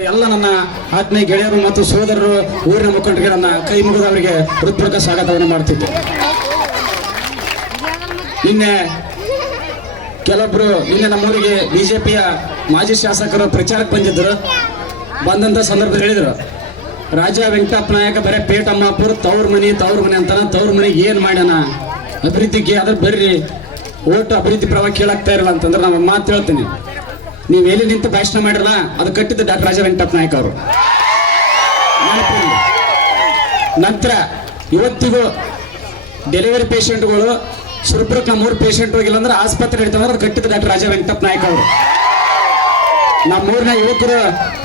ಎಲ್ಲ ನನ್ನ ಆತ್ಮೀಯ ಗೆಳೆಯರು ಮತ್ತು ಸೋದರರು ಊರಿನ ಮುಖಂಡರಿಗೆ ನನ್ನ ಕೈ ಮುಗಿದು ಅವರಿಗೆ ಹೃತ್ಪೂರ್ವಕ ಸ್ವಾಗತವನ್ನು ಮಾಡ್ತಿದ್ದೆ. ನಿನ್ನೆ ನಮ್ಮೂರಿಗೆ ಬಿಜೆಪಿಯ ಮಾಜಿ ಶಾಸಕರು ಪ್ರಚಾರಕ್ಕೆ ಬಂದಿದ್ದರು. ಬಂದಂತ ಸಂದರ್ಭದಲ್ಲಿ ಹೇಳಿದರು, ರಾಜ ವೆಂಕಟಪ್ಪ ನಾಯಕ ಬರೇ ಪೇಟಮ್ಮಾಪುರ ತವ್ರ ಮನಿ ಅಂತಾನ. ತವ್ರ ಮನೆಗೆ ಏನ್ ಮಾಡ್ಯಾನ ಅಭಿವೃದ್ಧಿಗೆ ಅದ್ರ ಬರ್ರಿ ಓಟು ಅಭಿವೃದ್ಧಿ ಪರವಾಗಿ ಕೇಳಾಗ್ತಾ ಇರಲ್ಲ ಅಂತಂದ್ರೆ ನಾವು ಮಾತು ಹೇಳ್ತೀನಿ. ನೀವು ಎಲ್ಲಿ ನಿಂತು ಭಾಷಣ ಮಾಡಿರಲ್ಲ ಅದು ಕಟ್ಟಿದ್ದು ಡಾಕ್ಟರ್ ರಾಜ ವೆಂಕಟಪ್ಪ ನಾಯಕ್ ಅವರು. ನಂತರ ಇವತ್ತಿಗೂ ಡೆಲಿವರಿ ಪೇಷಂಟ್ಗಳು ಸುರಪುರಕ್ಕೆ 3 ಪೇಷಂಟ್ ಹೋಗಿಲ್ಲ ಅಂದ್ರೆ ಆಸ್ಪತ್ರೆ ಇಡ್ತಂದ್ರೆ ಅದು ಕಟ್ಟಿದ್ದು ಡಾಕ್ಟರ್ ರಾಜ ವೆಂಕಟಪ್ಪ ನಾಯಕ್ ಅವರು. ನಮ್ಮೂರಿನ ಯುವಕರು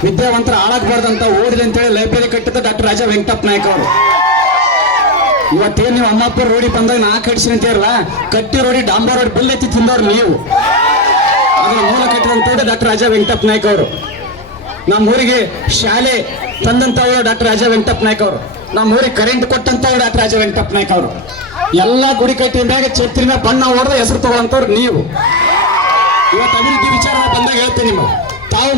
ವಿದ್ಯಾವಂತರ ಹಾಳಾಗಬಾರ್ದಂತ ಓದಿದೆ ಅಂತೇಳಿ ಲೈಬ್ರರಿ ಕಟ್ಟಿದ್ದು ಡಾಕ್ಟರ್ ರಾಜ ವೆಂಕಟಪ್ಪ ನಾಯಕ್ ಅವರು. ಇವತ್ತೇನು ನೀವು ಅಮ್ಮಾಪುರ ರೋಡಿ ಬಂದಾಗ ನಾ ಕಟ್ಟಿಸಿ ಅಂತೀರಲ್ಲ, ಕಟ್ಟಿ ರೋಡಿ ಡಾಂಬರ್ ರೋಡ್ ಬಿಲ್ ಎತ್ತಿ ತಿಂದವ್ರು ನೀವು. ಅದರ ಮೂಲ ಕಟ್ಟಿದಂತ ಡಾಕ್ಟರ್ ರಾಜ ವೆಂಕಟಪ್ಪ ನಾಯಕ್ ಅವರು. ನಮ್ಮೂರಿಗೆ ಶಾಲೆ ತಂದಂತವರು ಡಾಕ್ಟರ್ ರಾಜ ವೆಂಕಟಪ್ಪ ನಾಯಕ್ ಅವರು. ನಮ್ಮೂರಿಗೆ ಕರೆಂಟ್ ಕೊಟ್ಟಂತವ್ರು ಡಾಕ್ಟರ್ ರಾಜ ವೆಂಕಟಪ್ಪ ನಾಯಕ್ ಅವರು. ಎಲ್ಲ ಗುಡಿ ಕಟ್ಟಿದಾಗ ಛತ್ರಿನ ಬಣ್ಣ ಹೊಡೆದ ಹೆಸರು ತಗೊಳ್ಳಂತವ್ರು ನೀವು. ಇವತ್ತು ಅಭಿವೃದ್ಧಿ ವಿಚಾರ ಬಂದಾಗ ಹೇಳ್ತೀನಿ, ನಿಮಗೆ ತಾವು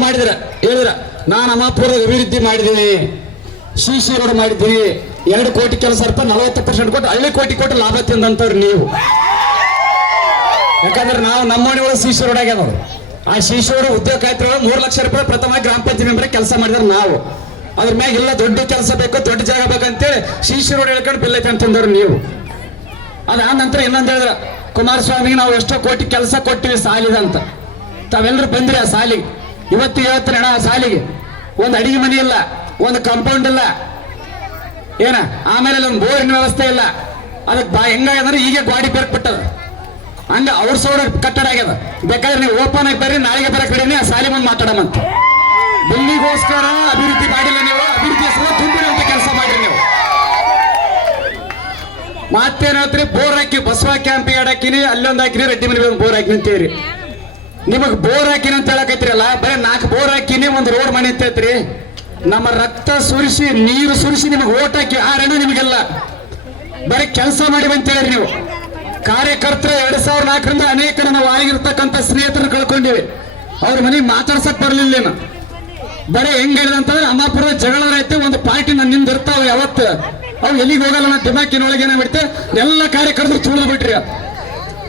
ಹೇಳಿದ್ರ ನಾನು ಅಮ್ಮಾಪುರದ ಅಭಿವೃದ್ಧಿ ಮಾಡಿದ್ದೀನಿ, ಸಿ ರೋಡ್ ಮಾಡಿದ್ದೀನಿ, 2 ಕೋಟಿ ಕೆಲಸ ರೂಪಾಯಿ 40% ಕೊಟ್ಟು ಹಳ್ಳಿ ಕೋಟಿ ಕೊಟ್ಟು ಲಾಭ ತಿಂದಂತವ್ರು ನೀವು. ಯಾಕಂದ್ರೆ ನಾವು ನಮ್ಮ ಮನೆಯೊಳಗೆ ಸಿ ರೋಡ್ ಆಗ್ಯಾವ. ಆ ಸಿ ರೋಡ್ ಉದ್ಯೋಗ ಆಯ್ತು 3 ಲಕ್ಷ ರೂಪಾಯಿ ಪ್ರಥಮ ಗ್ರಾಮ ಪಂಚಾಯತ್ ಮೆಂಬರ್ ಕೆಲಸ ಮಾಡಿದ್ರೆ ನಾವು. ಅದ್ರ ಮ್ಯಾಗ ಇಲ್ಲ ದೊಡ್ಡ ಕೆಲಸ ಬೇಕು, ದೊಡ್ಡ ಜಾಗ ಬೇಕಂತೇಳಿ ಸಿ ರೋಡ್ ಹೇಳ್ಕೊಂಡು ಬಿಲ್ ಐತೆ ಅಂತಂದವ್ರು ನೀವು. ಅದಾದ ನಂತರ ಇನ್ನೊಂದು ಹೇಳಿದ್ರ, ಕುಮಾರಸ್ವಾಮಿಗೆ ನಾವು ಎಷ್ಟೋ ಕೋಟಿ ಕೆಲಸ ಕೊಟ್ಟಿವಿ ಸಾಲಿದಂತ. ತಾವೆಲ್ಲರೂ ಬಂದ್ರಿ ಆ ಸಾಲಿಗೆ. ಇವತ್ತು ಹೇಳ್ತಾರೆ ಅಣ್ಣ, ಆ ಸಾಲಿಗೆ ಒಂದು ಅಡಿಗೆ ಮನೆ ಇಲ್ಲ, ಒಂದು ಕಾಂಪೌಂಡ್ ಇಲ್ಲ, ಏನ ಆಮೇಲೆ ಒಂದು ಬೋರಿನ ವ್ಯವಸ್ಥೆ ಇಲ್ಲ. ಅದಕ್ಕೆ ಹೆಂಗಾಗ್ಯದಂದ್ರೆ ಈಗ ಗಾಡಿ ಬೇರ್ಪಟ್ಟದ, ಹಂಗ ಅವ್ರ ಸೌಡ ಕಟ್ಟಡ ಆಗ್ಯದ. ಬೇಕಾದ್ರೆ ನೀವು ಓಪನ್ ಆಗಿ ಬರ್ರಿ, ನಾಳೆಗೆ ಬರ ಕಡೆ ಆ ಸಾಲಿ ಮುಂದೆ ಮಾತಾಡಮಂತ. ಬಿಲ್ಲಿಗೋಸ್ಕರ ಅಭಿವೃದ್ಧಿ ಮಾಡಿಲ್ಲ ನೀವು, ಅಭಿವೃದ್ಧಿ ಹೆಸರು ತುಂಬಿರುವಂತ ಕೆಲಸ ಮಾಡ್ರಿ ನೀವು. ಮತ್ತೇನ್ ಹೇಳ್ತೀರಿ, ಬೋರ್ ಹಾಕಿ ಬಸವ ಕ್ಯಾಂಪಿಗೆ ಹಾಕಿನಿ, ಅಲ್ಲೊಂದು ಹಾಕಿನಿ, ರೆಡ್ಡಿ ಮನೆ ಒಂದು ಬೋರ್ ಹಾಕಿ ಅಂತೀರಿ. ನಿಮಗ್ ಬೋರ್ ಹಾಕಿನಿ ಅಂತ ಹೇಳಕೈತಿರಲ್ಲ, ಬರೀ 4 ಬೋರ್ ಹಾಕಿನಿ, ಒಂದು ರೋಡ್ ಮನೆ ಅಂತ ಹೇಳ್ತೀರಿ. ನಮ್ಮ ರಕ್ತ ಸುರಿಸಿ ನೀರು ಸುರಿಸಿ ನಿಮಗೆ ಓಟ್ ಹಾಕಿ ಆರೇನು ನಿಮಗೆಲ್ಲ ಬರೀ ಕೆಲಸ ಮಾಡಿ ಅಂತ ಹೇಳಿ ನೀವು. ಕಾರ್ಯಕರ್ತರು 2004ರಿಂದ ಅನೇಕ ನಾವು ಆಗಿರ್ತಕ್ಕಂಥ ಸ್ನೇಹಿತರನ್ನು ಕಳ್ಕೊಂಡಿವಿ. ಅವ್ರ ಮನೆಗೆ ಮಾತಾಡ್ಸಕ್ ಬರ್ಲಿಲ್ಲ. ಬರೀ ಹೆಂಗ್ ಹೇಳಿದಂತಂದ್ರೆ ಅಮ್ಮಾಪುರದ ಜಗಳ ಐತೆ, ಒಂದು ಪಾರ್ಟಿ ನಿಂದ ಇರ್ತಾವ, ಯಾವತ್ತು ಅವ್ ಎಲ್ಲಿಗೆ ಹೋಗಲ್ಲ. ನಾ ದಿಮಾಕಿನೊಳಗೆ ಏನ ಬಿಡ್ತೆ ಎಲ್ಲ ಕಾರ್ಯಕರ್ತರು ತುಳಿದು ಬಿಟ್ರಿ.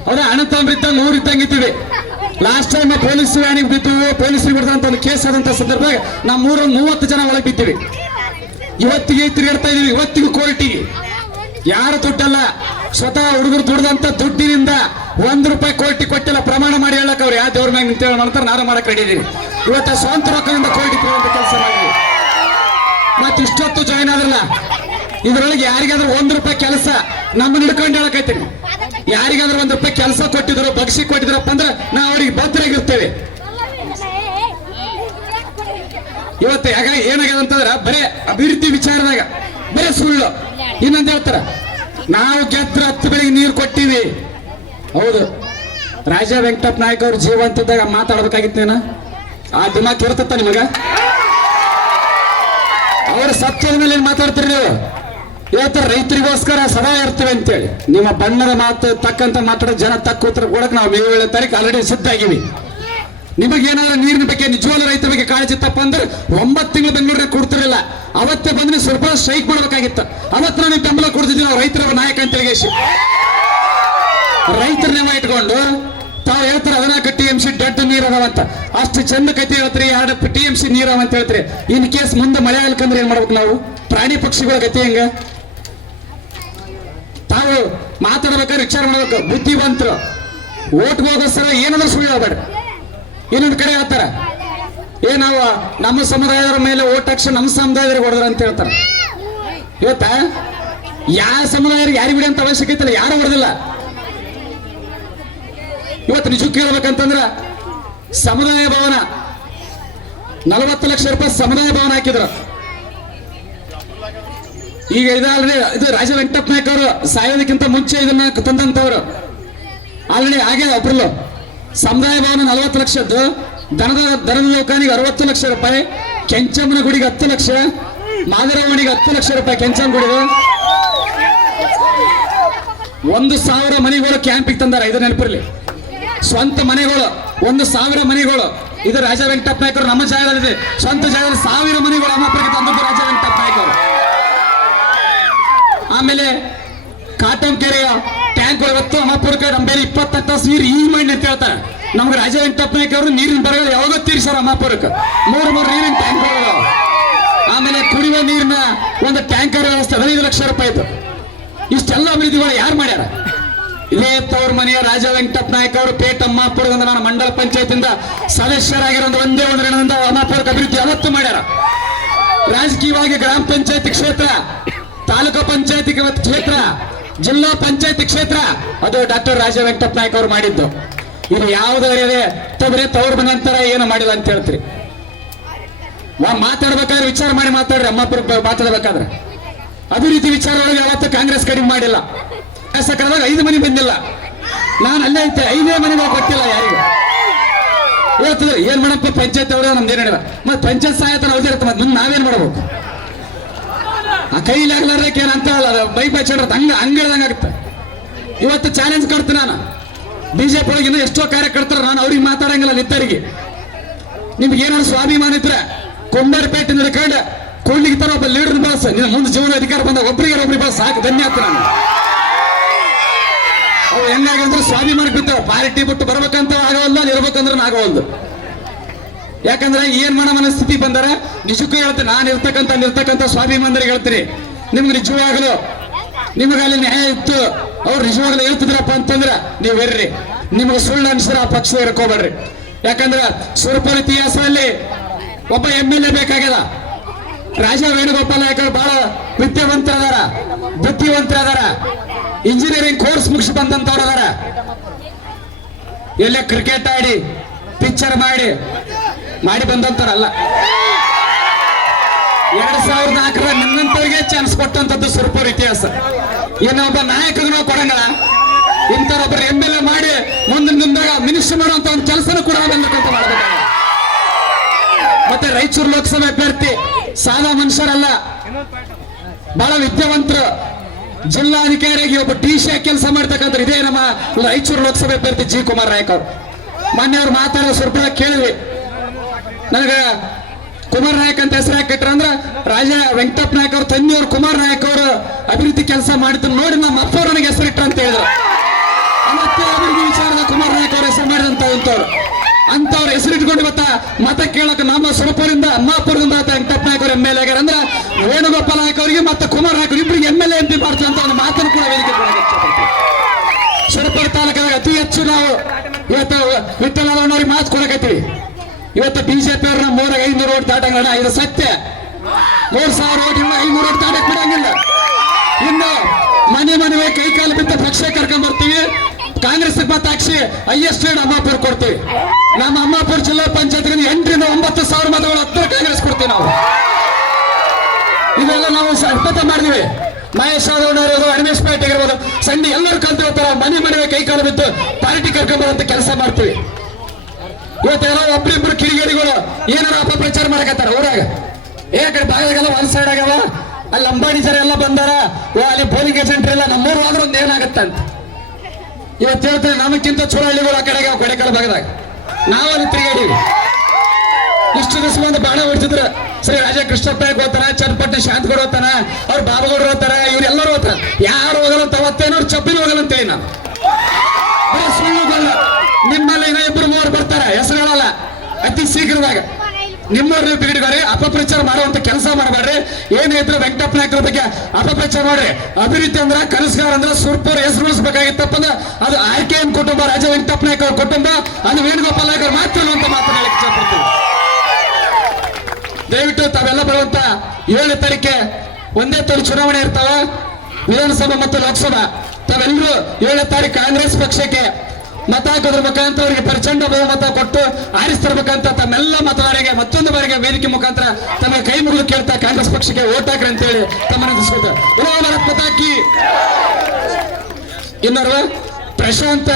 ಅವ್ರ ಅಣ್ಣತಂಬ್ರಿದ್ದಂಗ 100 ಇದ್ದಂಗಿದ್ದೀವಿ. ಲಾಸ್ಟ್ ಟೈಮ್ ಪೊಲೀಸ್ ವ್ಯಾನಿಗೆ ಬಿದ್ದು ಪೊಲೀಸರಿಗೆ ಬಿಡ್ದಂತ ಒಂದು ಕೇಸ್ ಆದಂತ ಸಂದರ್ಭದಾಗ ನಮ್ಮೂರ 30 ಜನ ಒಳಗೆ ಬಿದ್ದೀವಿ. ಇವತ್ತಿಗೆ ತಿರುಗಾಡ್ತಾ ಇದೀವಿ, ಇವತ್ತಿಗೂ ಕೋರ್ಟಿಗೆ. ಯಾರು ದುಡ್ಡಲ್ಲ, ಸ್ವತಃ ಹುಡುಗರು ದುಡ್ದಂತ ದುಡ್ಡಿನಿಂದ 1 ರೂಪಾಯಿ ಕೋರ್ಟಿ ಕೊಟ್ಟಿಲ್ಲ. ಪ್ರಮಾಣ ಮಾಡಿ ಹೇಳಕ್ ಅವ್ರು ಯಾವ ದೇವ್ರ ಮ್ಯಾಗ ನಿಂತೇಳಿ ಮಾಡ್ತಾರೆ, ನಾನು ಮಾಡಕ್ ರೆಡಿದೀವಿ. ಇವತ್ತ ಸ್ವಂತ ರೊಕ್ಕದಿಂದ ಕೋರ್ಟಿ ಕೆಲಸ ಮಾಡಿದ್ವಿ. ಮತ್ತೆ ಇಷ್ಟೊತ್ತು ಜಾಯ್ನ್ ಆದ್ರಲ್ಲ, ಇದ್ರೊಳಗೆ ಯಾರಿಗಾದ್ರೂ 1 ರೂಪಾಯಿ ಕೆಲಸ ನಮ್ಮನ್ನ ಹಿಡ್ಕೊಂಡು ಹೇಳಕೈತೀನಿ. ಯಾರಿಗಾದ್ರೂ 1 ರೂಪಾಯಿ ಕೆಲಸ ಕೊಟ್ಟಿದ್ರು, ಬಗ್ಸಿ ಕೊಟ್ಟಿದ್ರಪ್ಪ ಅಂದ್ರೆ ನಾವು ಅವ್ರಿಗೆ ಭದ್ರಾಗಿರ್ತೇವೆ. ಇವತ್ತು ಏನಾಗ್ಯದ ಅಂತಂದ್ರ ಬರೇ ಅಭಿವೃದ್ಧಿ ವಿಚಾರದಾಗ ಬರೇ ಸುಳ್ಳು. ಇನ್ನೊಂದು ಹೇಳ್ತಾರ, ನಾವು ಗೆದ್ರ 10 ಬೆಳಿಗ್ಗೆ ನೀರು ಕೊಟ್ಟಿವಿ. ಹೌದು, ರಾಜ ವೆಂಕಟಪ್ಪ ನಾಯಕ್ ಅವ್ರ ಜೀವಂತಿದ್ದಾಗ ಮಾತಾಡ್ಬೇಕಾಗಿತ್ತೇನ? ಆ ದಿಮಾಕ್ ಇರ್ತತ್ತ ನಿಮಗ? ಅವ್ರ ಸತ್ಯದ ಮೇಲೆ ಏನ್ ಮಾತಾಡ್ತೀರಿ ನೀವು? ಹೇಳ್ತಾರೆ ರೈತರಿಗೋಸ್ಕರ ಸದಾ ಇರ್ತೇವೆ ಅಂತೇಳಿ. ನಿಮ್ಮ ಬಣ್ಣದ ಮಾತು ತಕ್ಕಂತ ಮಾತಾಡೋ ಜನ ತಕ್ಕ ಉತ್ತರ ಕೊಡಕ್ ನಾವು May 7ನೇ ತಾರೀಕು ಆಲ್ರೆಡಿ ಸಿದ್ಧ ಆಗಿವಿ. ನಿಮಗೇನಾದ್ರೂ ನೀರಿನ ಬಗ್ಗೆ ನಿಜವಾದ ರೈತರ ಬಗ್ಗೆ ಕಾಳಜಿ ತಪ್ಪ ಅಂದ್ರೆ 9 ತಿಂಗಳು ಬೆಂಗಳೂರಿಗೆ ಕೊಡ್ತಿರಲಿಲ್ಲ. ಅವತ್ತೇ ಬಂದ್ರೆ ಸ್ವಲ್ಪ ಸ್ಟ್ರೈಕ್ ಮಾಡ್ಬೇಕಾಗಿತ್ತು. ಅವತ್ತು ನಾನು ಬೆಂಬಲ ಕೊಡ್ತಿದ್ವಿ, ನಾವು ರೈತರ ನಾಯಕ ಅಂತ ಹೇಳಿ. ರೈತರ ನೇಮ ಇಟ್ಕೊಂಡು ತಾವು ಹೇಳ್ತಾರೆ 14 TMC ಡೆಡ್ ನೀರು ಅದಾವಂತ. ಅಷ್ಟು ಚಂದ ಕತೆ ಹೇಳ್ತೀರಿ, 2 TMC ನೀರು ಅಂತ ಹೇಳ್ತೀರಿ. ಇನ್ ಕೇಸ್ ಮುಂದೆ ಮಳೆ ಆಗ್ಲಿಕ್ಕಂದ್ರೆ ಏನ್ ಮಾಡ್ಬೇಕು ನಾವು? ಪ್ರಾಣಿ ಪಕ್ಷಿಗಳ ಗತಿ ಹೆಂಗ? ತಾವು ಮಾತಾಡ್ಬೇಕಾದ್ರೆ ವಿಚಾರ ಮಾಡ್ಬೇಕು. ಬುದ್ಧಿವಂತರು ಓಟ್ ಹೋಗೋಸ್ಕರ ಏನಾದ್ರೂ ಸುಳ್ಳು ಹೇಳ್ಬೇಡ. ಇನ್ನೊಂದು ಕಡೆ ಹೇಳ್ತಾರ, ನಾವು ನಮ್ಮ ಸಮುದಾಯದ ಮೇಲೆ ಓಟ್ ಹಾಕ್ಸಿ ನಮ್ಮ ಸಮುದಾಯದವ್ರಿಗೆ ಹೊಡೆದ್ರ ಅಂತ ಹೇಳ್ತಾರ. ಇವತ್ತ ಯಾವ ಸಮುದಾಯರಿಗೆ ಯಾರಿಗೆ ಬಿಡಿ ಅಂತ ಅವಶ್ಯಕತೆ ಇಲ್ಲ, ಯಾರು ಹೊಡೆದಿಲ್ಲ. ಇವತ್ತು ನಿಜಕ್ಕೆ ಹೇಳ್ಬೇಕಂತಂದ್ರ ಸಮುದಾಯ ಭವನ 40 ಲಕ್ಷ ರೂಪಾಯಿ ಸಮುದಾಯ ಭವನ ಹಾಕಿದ್ರು. ಈಗ ಇದು ರಾಜ ವೆಂಕಟಪ್ಪ ನಾಯಕ್ ಅವರು ಸಾಯೋದಕ್ಕಿಂತ ಮುಂಚೆ ಇದನ್ನ ತಂದಂತವ್ರು. ಆಲ್ರೆಡಿ ಆಗ್ಯದ ಅಪ್ರಿಲ್. ಸಮುದಾಯ ಭವನ 40 ಲಕ್ಷದ್ದು, ದನದ ಲೋಕಾನಿಗೆ 60 ಲಕ್ಷ ರೂಪಾಯಿ, ಕೆಂಚಮ್ಮನ ಗುಡಿಗೆ 10 ಲಕ್ಷ, ಮಾದರವಣಿಗೆ 10 ಲಕ್ಷ ರೂಪಾಯಿ. ಕೆಂಚಮ್ಮ ಗುಡಿಗೆ 1,000 ಮನೆಗಳು ಕ್ಯಾಂಪಿಗೆ ತಂದಾರ. ಇದು ನೆನಪಿರ್ಲಿ. ಸ್ವಂತ ಮನೆಗಳು 1,000 ಮನೆಗಳು ಇದು ರಾಜ ವೆಂಕಟಪ್ಪ ನಾಯ್ಕರು ನಮ್ಮ ಜಾಗದಲ್ಲಿದೆ. ಸ್ವಂತ ಜಾಗದಲ್ಲಿ 1000 ಮನೆಗಳು ಅಮ್ಮಾಪುರಕ್ಕೆ ತಂದದ್ದು ರಾಜ ವೆಂಕಟಪ್ಪ ನಾಯ್ಕರು. ಆಮೇಲೆ ಕಾಟಂ ಕೆರೆಯ ಟ್ಯಾಂಕ್ ಇವತ್ತು ಅಮ್ಮಾಪುರಕ್ಕೆ ನಮ್ಮ ಬೇರೆ 20 ತಾಸು ನೀರು ಈ ಮಾಡಿ ಅಂತ ಹೇಳ್ತಾರೆ. ನಮ್ಗೆ ರಾಜ ವೆಂಕಟಪ್ಪ ನಾಯ್ಕ ಅವರು ನೀರಿನ ಬರಗಳು ಯಾವಾಗ ತೀರ್ಸಾರ ಅಮ್ಮಾಪುರಕ್ಕೆ 3 ನೀರಿನ ಟ್ಯಾಂಕ್ಗಳು. ಆಮೇಲೆ ಕುಡಿಯುವ ನೀರಿನ ಒಂದು ಟ್ಯಾಂಕರ್ ವ್ಯವಸ್ಥೆ 15 ಲಕ್ಷ ರೂಪಾಯಿ ಇತ್ತು. ಇಷ್ಟೆಲ್ಲ ಅಭಿವೃದ್ಧಿಗಳು ಯಾರು ಮಾಡ್ಯಾರ? ಇದೇ ತವ್ರ ಮನೆಯ ರಾಜ ವೆಂಕಟಪ್ಪ ನಾಯ್ಕ ಅವರು ಪೇಟ ಅಮ್ಮಾಪುರದಿಂದ ನಾನು ಮಂಡಲ ಪಂಚಾಯತಿಂದ ಸದಸ್ಯರಾಗಿರೋ ಒಂದೇ ಒಂದು ಋಣದಿಂದ ಅಮ್ಮಾಪುರಕ್ಕೆ ಅಭಿವೃದ್ಧಿ ಯಾವತ್ತು ಮಾಡ್ಯಾರ. ರಾಜಕೀಯವಾಗಿ ಗ್ರಾಮ ಪಂಚಾಯತಿ ಕ್ಷೇತ್ರ, ತಾಲೂಕು ಪಂಚಾಯತಿ ಕ್ಷೇತ್ರ, ಜಿಲ್ಲಾ ಪಂಚಾಯತಿ ಕ್ಷೇತ್ರ ಅದು ಡಾಕ್ಟರ್ ರಾಜ ವೆಂಕಟಪ್ಪ ನಾಯ್ಕ ಅವರು ಮಾಡಿದ್ದು. ಇದು ಯಾವುದೇ ತವ್ರೆ ತವ್ರ ನಂತರ ಏನು ಮಾಡಿಲ್ಲ ಅಂತ ಹೇಳ್ತೀರಿ. ಮಾತಾಡ್ಬೇಕಾದ್ರೆ ವಿಚಾರ ಮಾಡಿ ಮಾತಾಡ್ರಿ. ಅಮ್ಮಾಪುರ ಮಾತಾಡ್ಬೇಕಾದ್ರೆ ಅಭಿವೃದ್ಧಿ ವಿಚಾರ ಒಳಗೆ ಯಾವತ್ತು ಕಾಂಗ್ರೆಸ್ ಕಡಿಮೆ ಮಾಡಿಲ್ಲ. ಶಾಸಕರಾದಾಗ 5 ಮನೆ ಬಂದಿಲ್ಲ. ನಾನು ಅಲ್ಲೇ ಐತೆ 5ನೇ ಮನೆಗಳು ಕೊಟ್ಟಿಲ್ಲ ಯಾರಿಗೂ. ಹೇಳ್ತಿದ್ರು ಏನ್ ಮಾಡಪ್ಪ ಪಂಚಾಯತ್ ಅವ್ರ ನಮ್ದು ಏನಿಲ್ಲ. ಮತ್ತೆ ಪಂಚಾಯತ್ ಸಹಾಯತನ ಅವಧಿ ಇರುತ್ತೆ. ಮತ್ತೆ ನಾವೇನ್ ಮಾಡ್ಬೇಕು? ಆ ಕೈಲಿ ಆಗ್ಲಾರ್ದಕ್ಕೆ ಏನಂತ ಬೈ ಬಚ್ಚಿಡ್ರ ಹಂಗಿಳ್ದಂಗ ಆಗುತ್ತೆ. ಇವತ್ತು ಚಾಲೆಂಜ್ ಕೊಡ್ತೀನಿ ನಾನು. ಬಿಜೆಪಿ ಒಳಗಿನ ಎಷ್ಟೋ ಕಾರ್ಯಕರ್ತರು ನಾನು ಅವ್ರಿಗೆ ಮಾತಾಡಂಗಿಲ್ಲ. ನಿತ್ತರಿಗೆ ನಿಮ್ಗೆ ಏನಾದ್ರು ಸ್ವಾಭಿಮಾನ ಇದ್ರೆ ಕೊಂಡಾರಪೇಟೆ ನಡ್ಕೊಂಡು ಕೊಳ್ಳಿಗೆ ತರ ಒಬ್ಬ ಲೀಡರ್ ಬಸ್ ನಿನ್ನ ಮುಂದೆ ಜೀವನ ಅಧಿಕಾರ ಬಂದ ಒಬ್ಬರಿಗೆ ಬಸ್ ಸಾಕು ಧನ್ಯವಾದ. ನಾನು ಅವು ಹೆಂಗಾಗಂದ್ರೆ ಸ್ವಾಭಿಮಾನಕ್ಕೆ ಬಿದ್ದಾವ. ಪಾರ್ಟಿ ಬಿಟ್ಟು ಬರ್ಬೇಕಂತ ಆಗವಲ್ಲ, ಇರ್ಬೇಕಂದ್ರೆ ಆಗವಲ್ದು. ಯಾಕಂದ್ರೆ ಏನ್ ಮಾಡೋ ಮನಸ್ಥಿತಿ ಬಂದಾರ ನಿಜಕ್ಕೂ ಹೇಳ್ತೀನಿ. ನಾನು ಇರ್ತಕ್ಕಂಥ ಸ್ವಾಭಿಮಾನರಿಗೆ ಹೇಳ್ತೀನಿ, ನಿಮ್ಗೆ ನಿಜವಾಗಲು ನಿಮಗೆ ಅಲ್ಲಿ ನ್ಯಾಯ ಇತ್ತು ಅವ್ರು ನಿಜವಾಗ್ಲೂ ಹೇಳ್ತಿದ್ರಪ್ಪ ಅಂತಂದ್ರೆ ನೀವು ಬರ್ರಿ. ನಿಮಗೆ ಸುಳ್ಳು ಅನ್ಸಿದ್ರೆ ಆ ಪಕ್ಷ ಇರ್ಕೋಬೇಡ್ರಿ. ಯಾಕಂದ್ರೆ ಸುರಪುರ ಇತಿಹಾಸದಲ್ಲಿ ಒಬ್ಬ MLA ಬೇಕಾಗ್ಯದ. ರಾಜ ವೇಣುಗೋಪಾಲ್ ನಾಯ್ಕರು ಬಹಳ ಬುದ್ಧಿವಂತರದಾರ, ಇಂಜಿನಿಯರಿಂಗ್ ಕೋರ್ಸ್ ಮುಗಿಸಿ ಬಂದಂತವ್ರು ಅದಾರ. ಎಲ್ಲೇ ಕ್ರಿಕೆಟ್ ಆಡಿ ಪಿಕ್ಚರ್ ಮಾಡಿ ಬಂದಂತವ್ರಲ್ಲ. 2004 ನಿನ್ನಂತವ್ರಿಗೆ ಚಾನ್ಸ್ ಕೊಟ್ಟಂತದ್ದು ಸುರಪುರ ಇತಿಹಾಸ. ಏನೊಬ್ಬ ನಾಯಕರು ನಾವು ಕೊಡಂಗಲ್ಲ, ಇಂಥವ್ರೊಬ್ಬರು MLA ಮಾಡಿ ಮುಂದಿನ ಮಿನಿಸ್ಟರ್ ಮಾಡುವಂತ ಒಂದು ಕೆಲಸನೂ ಕೂಡ ಮಾಡಬೇಕು. ಮತ್ತೆ ರಾಯಚೂರು ಲೋಕಸಭೆ ಅಭ್ಯರ್ಥಿ ಸಾದಾ ಮನುಷ್ಯರಲ್ಲ, ಬಹಳ ವಿದ್ಯಾವಂತರು. ಜಿಲ್ಲಾಧಿಕಾರಿಯಾಗಿ ಒಬ್ಬ ಡಿಸಿ ಕೆಲಸ ಮಾಡ್ತಕ್ಕಂಥ ಇದೇ ನಮ್ಮ ರಾಯಚೂರು ಲೋಕಸಭೆ ಅಭ್ಯರ್ಥಿ ಜಿ ಕುಮಾರ್ ನಾಯ್ಕ ಅವರು. ಮೊನ್ನೆ ಅವ್ರು ಮಾತಾಡೋ ಸ್ವಲ್ಪ ಕೇಳಿದ್ವಿ. ನನಗೆ ಕುಮಾರ್ ನಾಯಕ್ ಅಂತ ಹೆಸರು ಹಾಕಿಟ್ರ ಅಂದ್ರ ರಾಜ ವೆಂಕಟಪ್ಪ ನಾಯ್ಕ ಅವ್ರ ತಂದೆಯವರು ಕುಮಾರ್ ನಾಯಕ್ ಅವರು ಅಭಿವೃದ್ಧಿ ಕೆಲಸ ಮಾಡಿದ್ದು ನೋಡಿ ನಮ್ಮ ಅಪ್ಪ ನನಗೆ ಹೆಸರಿಟ್ರ ಅಂತ ಹೇಳಿದ್ರು. ಮತ್ತೆ ಅಭಿವೃದ್ಧಿ ವಿಚಾರದ ಕುಮಾರ್ ನಾಯಕ್ ಅವ್ರ ಹೆಸರು ಮಾಡಿದಂತವ್ರು ಅಂತವ್ರ ಹೆಸರಿಟ್ಕೊಂಡು ಮತ ಕೇಳಕ್ ನಮ್ಮ ಸುರಪುರದಿಂದ ಅಮ್ಮಾಪುರದಿಂದ ವೆಂಕಟಪ್ಪ ನಾಯ್ಕ ಅವ್ರ MLA ಆಗ್ಯಾರ. ಅಂದ್ರೆ ವೇಣುಗೋಪಾಲ್ ನಾಯ್ಕ ಅವರಿಗೆ ಮತ್ತೆ ಕುಮಾರ್ ನಾಯ್ಕ ಇಬ್ಬರಿಗೆ MLA MP ಮಾಡ್ತೀವಿ ಅಂತ ಒಂದು ಮಾತನ್ನು ಕೂಡ ವೇದಿಕೆ ಸುರಪುರ ತಾಲೂಕಾಗ ಅತಿ ಹೆಚ್ಚು ನಾವು ಇವತ್ತು ವಿಠ್ಠಲನವ್ರಿಗೆ ಮಾತು ಕೊಡಕತ್ತೀವಿ. ಇವತ್ತು ಬಿಜೆಪಿ ಅವ್ರನ್ನ 500 ಓಟ್ ದಾಟಂಗಣ. ಇದು ಸತ್ಯ. 3000 ಓಟ್ 500 ಓಟ್ ದಾಟಕ್ ಬಿಡಂಗಿಲ್ಲ. ಇನ್ನು ಮನೆ ಕೈಕಾಲು ಬಿದ್ದ ಪಕ್ಷ ಕರ್ಕೊಂಡ್ ಬರ್ತೀವಿ. ಕಾಂಗ್ರೆಸ್ ಮತ ಹಾಕ್ಸಿ ಹೈಯೆಸ್ಟ್ ರೇಟ್ ಅಮ್ಮಾಪುರ ಕೊಡ್ತೀವಿ. ನಮ್ಮ ಅಮ್ಮಾಪುರ ಜಿಲ್ಲಾ ಪಂಚಾಯತ್ 8 ರಿಂದ 9,000 ಮತಗಳು 10 ಕಾಂಗ್ರೆಸ್ ಕೊಡ್ತೀವಿ ನಾವು. ಇದೆಲ್ಲ ನಾವು ಶಪಥ ಮಾಡಿದ್ವಿ. ಮಹೇಶ್ ಯಾದವ್ ಹನುಮೇಶ್ ಪೇಟೆ ಇರ್ಬೋದು, ಸಂಡಿ ಎಲ್ಲರೂ ಕಲ್ತು ಹೋಗ್ತಾರ. ಮನೆ ಕೈಕಾಲು ಬಿದ್ದು ಪಾರ್ಟಿ ಕರ್ಕೊಂಡ್ ಬರುವಂತ ಕೆಲಸ ಮಾಡ್ತೀವಿ. ಇವತ್ತೆಲ್ಲ ಒಬ್ರಿಬ್ರು ಕಿಡಿಗೇಡಿಗಳು ಏನಾರ ಅಪಪ್ರಚಾರ ಮಾಡಕತ್ತಾರ ಊರಾಗ. ಕಡೆ ಭಾಗದಾಗೆಲ್ಲ ಒಂದ್ ಸೈಡ್ ಆಗ್ಯಾವ, ಅಲ್ಲಿ ಅಂಬಾಡಿ ಜನ ಎಲ್ಲ ಬಂದಾರ, ಅಲ್ಲಿ ಪೋಲಿಂಗ್ ಏಜೆಂಟ್ ಇಲ್ಲ, ನಮ್ಮೂರು ಆದ್ರೂ ಒಂದ್ ಏನಾಗತ್ತಂತ ಇವತ್ತು ಹೇಳ್ತಾರೆ. ನಮಕ್ಕಿಂತ ಚೂರ ಹಳ್ಳಿಗಳು ಆ ಕಡೆಗೆ ಕೊಡೆಕಾಲ ಭಾಗದಾಗ ನಾವಲ್ಲಿ ತಿರುಗಾಡಿವಿ. ಇಷ್ಟು ದಿವಸ ಒಂದು ಬಾಣ ಹೊಡ್ತಿದ್ರು. ಸರಿ ರಾಜ ಕೃಷ್ಣಪ್ಪ ಹೋಗ್ತಾನ, ಚನ್ನಪಟ್ಟಣ ಶಾಂತಗೌಡ ಹೋಗ್ತಾನ, ಅವ್ರ ಬಾಬಗೌಡರು ಹೋಗ್ತಾರ, ಇವ್ರೆಲ್ಲರೂ ಹೋಗ್ತಾರ. ಯಾರು ಹೋಗಲ್ಲ ಅಂತ ಅವತ್ತೇನೋ ಚಪ್ಪಿನ ಹೋಗಲ್ಲ ಅಂತೇಳಿ ನಾವು ಸುಳ್ಳುಗಲ್ಲ. ನಿಮ್ಮಲ್ಲಿ 2-3 ಬರ್ತಾರ, ಹೆಸರು ಹೇಳಲ್ಲ. ಅತಿ ಶೀಘ್ರದಾಗ ನಿಮ್ಮವ್ರನ್ನ ಬಿಗಿಡಿದಾರೆ. ಅಪಪ್ರಚಾರ ಮಾಡುವಂತ ಕೆಲಸ ಮಾಡಬೇಡ್ರಿ. ಏನಿದ್ರು ವೆಂಕಟಪ್ಪ ನಾಯ್ಕರ ಬಗ್ಗೆ ಅಪಪ್ರಚಾರ ಮಾಡ್ರಿ. ಅಭಿವೃದ್ಧಿ ಅಂದ್ರ ಕನಸ್ಗಾರ ಅಂದ್ರ ಸುರ್ಪುರ ಹೆಸರು ಉಳಿಸ್ಬೇಕಾಗಿತ್ತಪ್ಪ ಅಂದ್ರೆ ಅದು RKM ಕುಟುಂಬ, ರಾಜ ವೆಂಕಟಪ್ಪ ನಾಯ್ಕ ಅವ್ರ ಕುಟುಂಬ, ಅದು ವೇಣುಗೋಪಾಲ್ ನಾಯ್ಕ ಅವ್ರು ಮಾತ್ರ ಅಂತ ಮಾತನಾಡಲಿಕ್ಕೆ ಇಷ್ಟಪಡ್ತೀವಿ. ದಯವಿಟ್ಟು ತಾವೆಲ್ಲ ಬರುವಂತ 7ನೇ ತಾರೀಕೆ ಒಂದೇ ತೋಲಿ ಚುನಾವಣೆ ಇರ್ತಾವ, ವಿಧಾನಸಭಾ ಮತ್ತು ಲೋಕಸಭಾ. ತಾವೆಲ್ಲರೂ 7ನೇ ತಾರೀಕು ಕಾಂಗ್ರೆಸ್ ಪಕ್ಷಕ್ಕೆ ಮತ ಹಾಕೋದ್ರ ಮುಖಾಂತರ ಅವರಿಗೆ ಪ್ರಚಂಡ ಬಹುಮತ ಕೊಟ್ಟು ಆರಿಸ್ತಿರ್ಬೇಕಂತ ತಮ್ಮೆಲ್ಲ ಮತದಾರರಿಗೆ ಮತ್ತೊಂದು ಬಾರಿಗೆ ವೇದಿಕೆ ಮುಖಾಂತರ ತಮ್ಮ ಕೈ ಮುಗಿದು ಕೇಳ್ತಾ ಕಾಂಗ್ರೆಸ್ ಪಕ್ಷಕ್ಕೆ ಓಟ್ ಹಾಕ್ರಿ ಅಂತೇಳಿ ತಮ್ಮನ್ನು ತಿಳಿಸ್ಕೊತಾರೆ. ಇನ್ನೋರ್ವ ಪ್ರಶಾಂತ್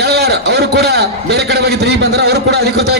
ಯಳವಾರ್ ಅವರು ಕೂಡ ಬೇರೆ ಕಡೆ ಹೋಗಿ ತಿರುಗಿ ಬಂದ್ರೆ ಅವರು ಕೂಡ ಅಧಿಕೃತ